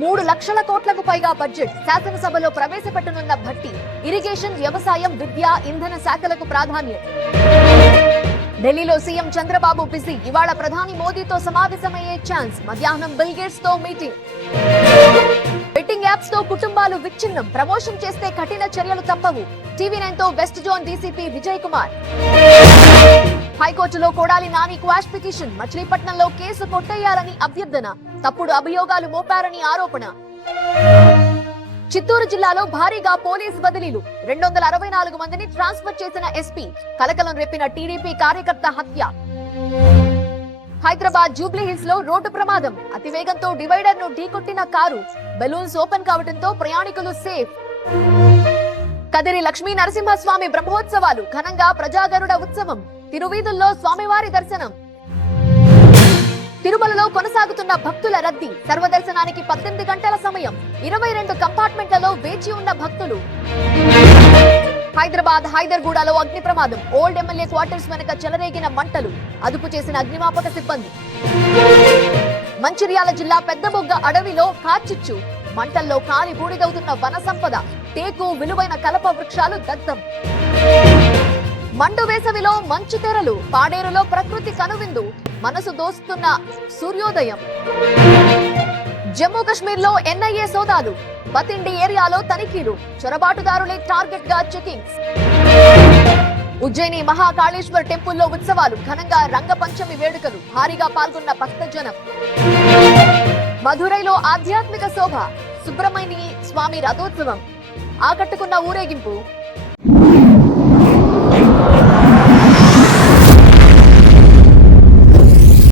3 లక్షల కోట్లకు పైగా బడ్జెట్ శాసనసభలో ప్రవేశపెట్టనున్న భట్టి ఇరిగేషన్, వ్యవసాయం, విద్య, ఇంధన శాఖలకు ప్రాధాన్యత. ఢిల్లీలో సీఎం చంద్రబాబు బిజీ. ఇవాళ ప్రధాని మోదీతో సమావేశమయ్యే ఛాన్స్. మధ్యాహ్నం బిల్ గేట్స్ తో మీటింగ్. బెట్టింగ్ యాప్స్ తో కుటుంబాలు విచ్ఛిన్నం. ప్రమోషన్ చేస్తే కఠిన చర్యలు తప్పవు. టీవీ9 తో west zone DCP Vijay Kumar. హైకోర్టులో కొడాలి నాని క్వాష్ పిటిషన్. మచిలీపట్నంలో కేసు కొట్టేయాలని అభ్యర్థన. తప్పుడు అభియోగాలు మోపారని ఆరోపణ. చిత్తూరు జిల్లాలో భారీగా పోలీస్ బదిలీలు. 264 మందిని ట్రాన్స్ఫర్ చేసిన ఎస్పీ. కలకలం రేపిన టీడీపీ కార్యకర్త హత్య. హైదరాబాద్ జూబ్లీ హిల్స్ లో రోడ్డు ప్రమాదం. అతివేగంతో డివైడర్ ను ఢీకొట్టిన కారు. బెలూన్స్ ఓపెన్ కావడంతో ప్రయాణికులు సేఫ్. కదిరి లక్ష్మీ నరసింహస్వామి బ్రహ్మోత్సవాలు. ఘనంగా ప్రజాగరుడ ఉత్సవం. తిరువీధుల్లో స్వామివారి దర్శనం. తిరుమలలో కొనసాగుతున్న భక్తుల రద్దీ. సర్వదర్శనానికి 18 గంటల సమయం. 22 కంపార్ట్మెంట్లలో వేచి ఉన్న భక్తులు. హైదరాబాద్ హైదర్గూడలో అగ్ని ప్రమాదం. ఓల్డ్ ఎమ్మెల్యే క్వార్టర్స్ వెనుక చెలరేగిన మంటలు. అదుపు చేసిన అగ్నిమాపక సిబ్బంది. మంచిర్యాల జిల్లా పెద్దబొగ్గ అడవిలో కార్చిచ్చు. మంటల్లో కాలి బూడిదవుతున్న వన సంపద. టేకు, విలువైన కలప వృక్షాలు దగ్ధం. మండు వేసవిలో మంచు తెరలు. పాడేరులో ప్రకృతి కనువిందు. మనసు దోస్తున్న సూర్యోదయం. జమ్మూ కశ్మీర్ లో ఎన్ఐఏ సోదాలు. బతిండి ఏరియాలో తనిఖీలు. చొరబాటుదారులే టార్గెట్ గా చెకింగ్స్. ఉజ్జయిని మహాకాళేశ్వర్ టెంపుల్లో ఉత్సవాలు. ఘనంగా రంగపంచమి వేడుకలు. భారీగా పాల్గొన్న భక్తజనం. మధురైలో ఆధ్యాత్మిక శోభ. సుబ్రహ్మణ్య స్వామి రథోత్సవం. ఆకట్టుకున్న ఊరేగింపు.